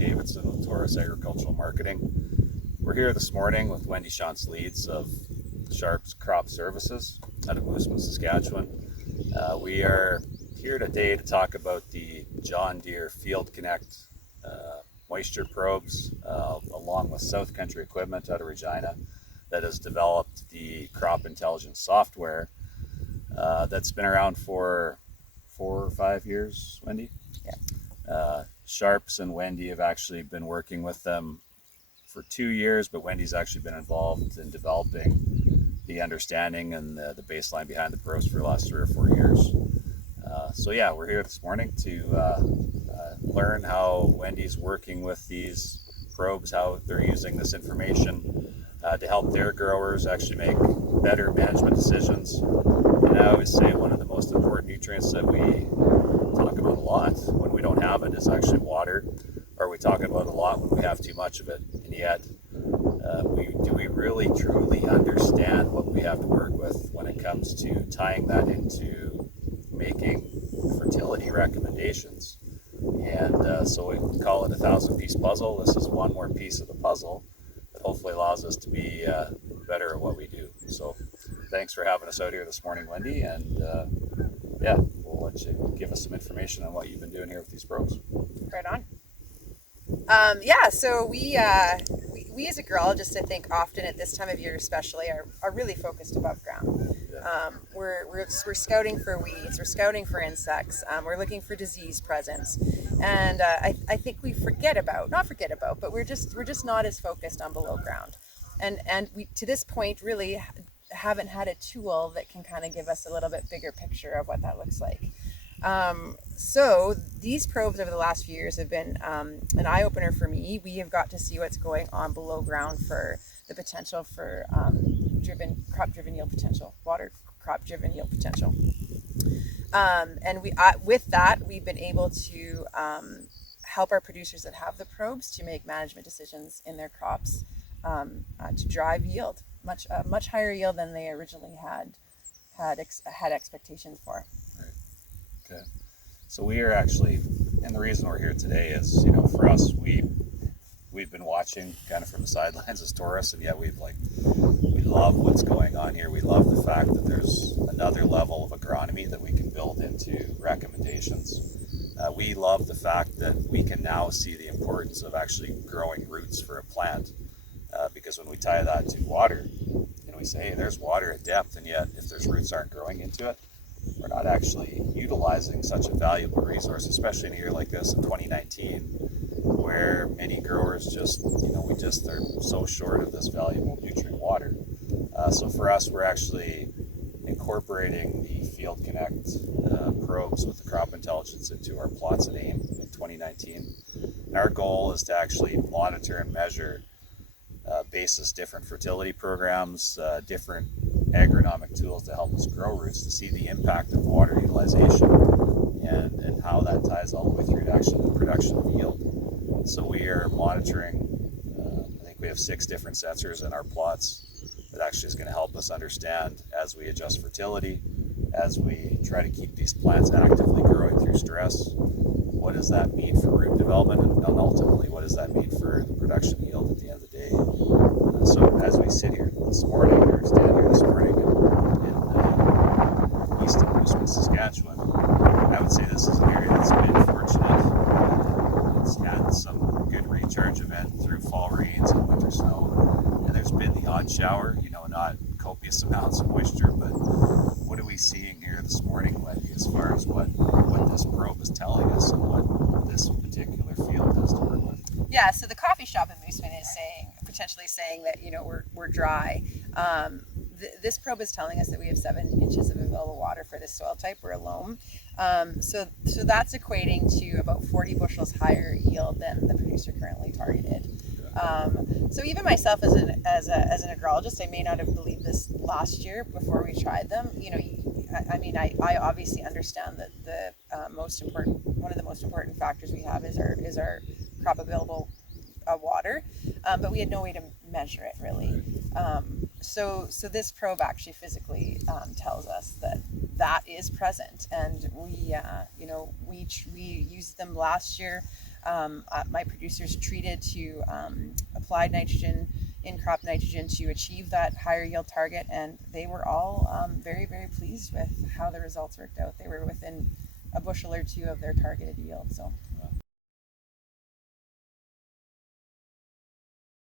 Davidson with Taurus Agricultural Marketing. We're here this morning with Wendy Leeds of Sharpe's Crop Services out of Moosomin, Saskatchewan. We are here today to talk about the John Deere Field Connect moisture probes along with South Country Equipment out of Regina that has developed the crop intelligence software that's been around for 4 or 5 years, Wendy? Yeah. Sharpe's and Wendy have actually been working with them for 2 years, but Wendy's actually been involved in developing the understanding and the baseline behind the probes for the last 3 or 4 years. So yeah, we're here this morning to learn how Wendy's working with these probes, how they're using this information to help their growers actually make better management decisions. And I always say one of the most important nutrients that we talk about a lot when we don't have it is actually water, or we talk about it a lot when we have too much of it. And yet, do we really truly understand what we have to work with when it comes to tying that into making fertility recommendations? And so we call it a 1,000-piece puzzle. This is one more piece of the puzzle that hopefully allows us to be better at what we do. So thanks for having us out here this morning, Wendy, and yeah, we'll let you give us some information on what you've been doing here with these probes. Right on. So we as agronomists, I think often at this time of year especially, are really focused above ground. Yeah. We're scouting for weeds, we're scouting for insects, we're looking for disease presence, and I think we but we're just not as focused on below ground, and we to this point really haven't had a tool that can kind of give us a little bit bigger picture of what that looks like. So these probes over the last few years have been an eye-opener for me. We have got to see what's going on below ground for the potential for crop-driven yield potential, water crop-driven yield potential. And with that, we've been able to help our producers that have the probes to make management decisions in their crops to drive yield, much higher yield than they originally had expectations for. Okay. So we are actually, and the reason we're here today is, for us, we've been watching kind of from the sidelines as tourists, and yet we love what's going on here. We love the fact that there's another level of agronomy that we can build into recommendations. We love the fact that we can now see the importance of actually growing roots for a plant, because when we tie that to water, we say, hey, there's water at depth, and yet if there's roots aren't growing into it, we're not actually utilizing such a valuable resource, especially in a year like this in 2019, where many growers they're so short of this valuable nutrient water. So for us, we're actually incorporating the Field Connect probes with the crop intelligence into our plots at AIM in 2019. And our goal is to actually monitor and measure basis different fertility programs, different agronomic tools to help us grow roots, to see the impact of water utilization and how that ties all the way through to actually the production of yield. So we are monitoring, I think we have 6 different sensors in our plots that actually is going to help us understand as we adjust fertility, as we try to keep these plants actively growing through stress, what does that mean for root development, and ultimately what does that mean for the production yield at the end of the day. So as we sit here this morning, or stand here this morning in east of Moosomin, Saskatchewan, I would say this is an area that's been fortunate. It's had some good recharge event through fall rains and winter snow, and there's been the odd shower, not copious amounts of moisture, but what are we seeing here this morning, Wendy, as far as what this probe is telling us and what this particular field has to work with? Yeah, so the coffee shop in Moosomin is potentially saying that we're dry. This probe is telling us that we have 7 inches of available water for this soil type. We're a loam, so that's equating to about 40 bushels higher yield than the producer currently targeted. So even myself as an agrologist, I may not have believed this last year before we tried them. I obviously understand that one of the most important factors we have is our crop available water, but we had no way to measure it really. So this probe actually physically tells us that is present, and we used them last year My producers treated to applied nitrogen, in-crop nitrogen to achieve that higher yield target, and they were all very, very pleased with how the results worked out. They were within a bushel or two of their targeted yield. So